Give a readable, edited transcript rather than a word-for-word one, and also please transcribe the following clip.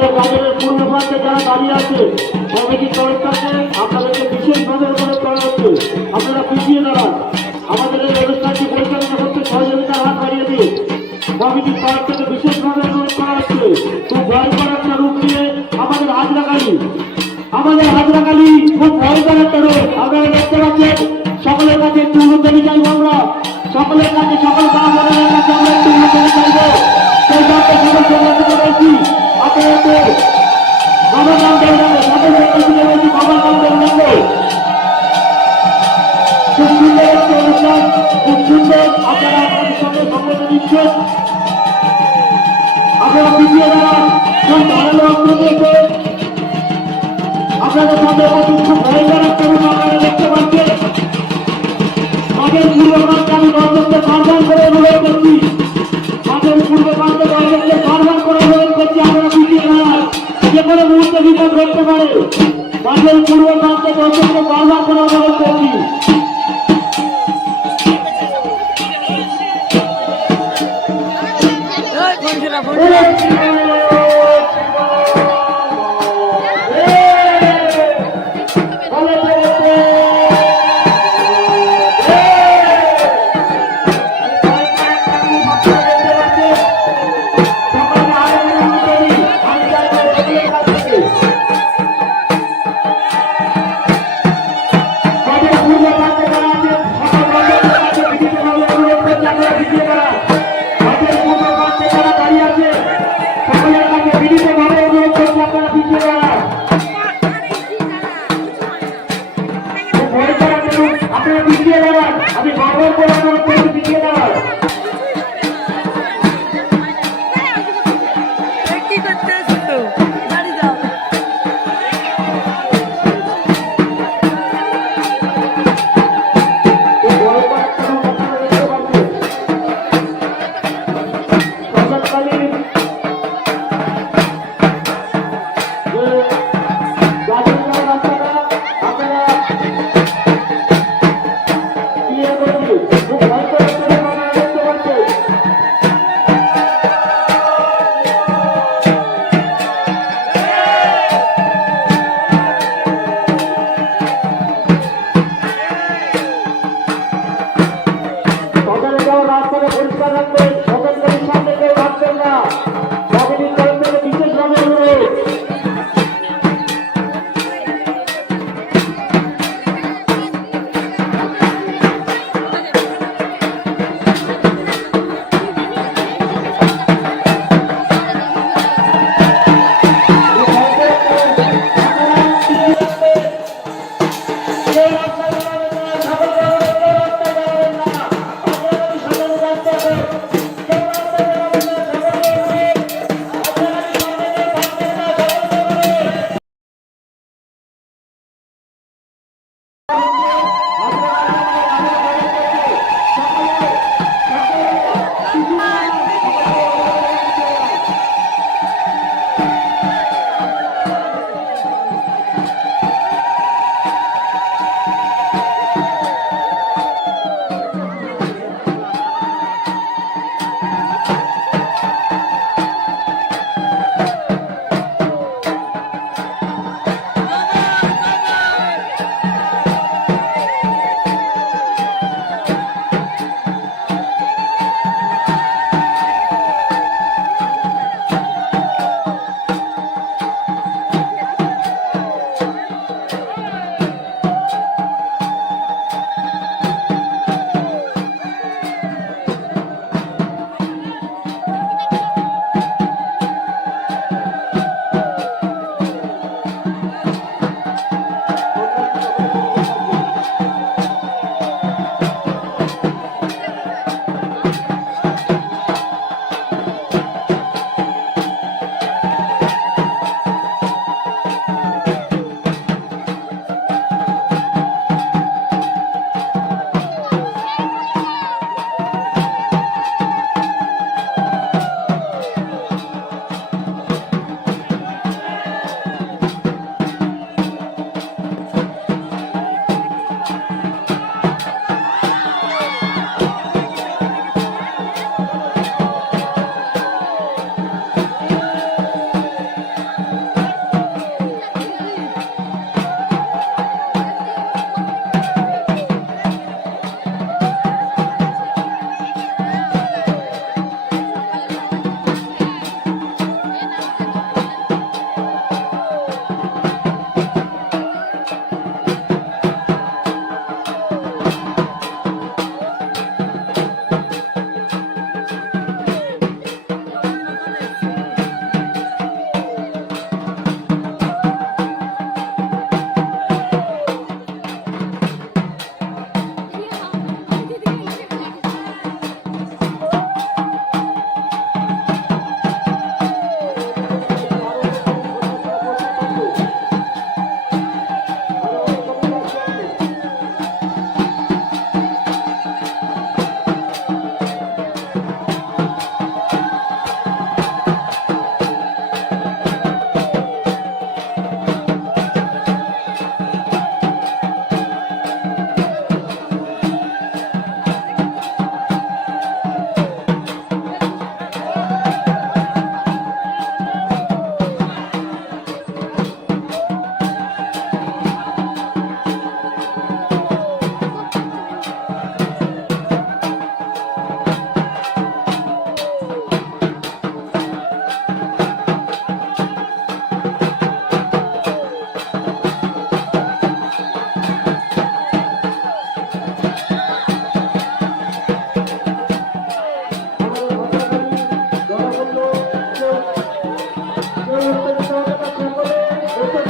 আমাদের বাজারের পূর্ব প্রান্তে যারা দাঁড়িয়ে আছে কমিটির তরফ থেকে আপনাদেরকে বিশেষভাবে অনুরোধ করা হচ্ছে আপনারা পিছিয়ে দাঁড়ান। আমাদের এই অনুষ্ঠানটি পরিচালনা করতে সহযোগিতার হাত বাড়িয়ে দিন। কমিটির তরফ থেকে বিশেষভাবে অনুরোধ করা হচ্ছে খুব ভয়ঙ্কর একটা রূপ নিয়ে আমাদের হাজরাকালী খুব ভয়ঙ্কর একটা রূপ আপনারা দেখতে পাচ্ছেন। সকলের কাছে একটু উন্নতি চাইব আমরা, সকলের কাছে সকল কাছে আমরা একটু উন্নতি চাইব। সেই সঙ্গে সকল সংগঠনে বলছি আপনারা একটু বাবার নাম দেবেন, সকল সংগঠনে বলছি বাবার নাম দেবেন। খুব সুন্দর একটা অনুষ্ঠান, খুব সুন্দর আপনারা আপনাদের সঙ্গে সংগঠন দিচ্ছেন। আপনারা পিছিয়ে দাঁড়ান, খুব ধারালো অস্ত্র দিয়েছে আপনাদের সামনে খুব ভয়ঙ্কর একটা রূপ আপনারা দেখতে পাচ্ছেন। মাঝের পূর্ব প্রান্তে আমি দর্শকদের সাবধান করে অনুরোধ করছি, মাঝের পূর্ব প্রান্তে দর্শকদের সাবধান করে অনুরোধ করছি আপনারা পিছিয়ে দাঁড়ান, যে কোনো মুহূর্তে বিপদ ঘটতে পারে। মাঝের পূর্ব প্রান্তে দর্শকদের বারবার করে অনুরোধ করছি। এতে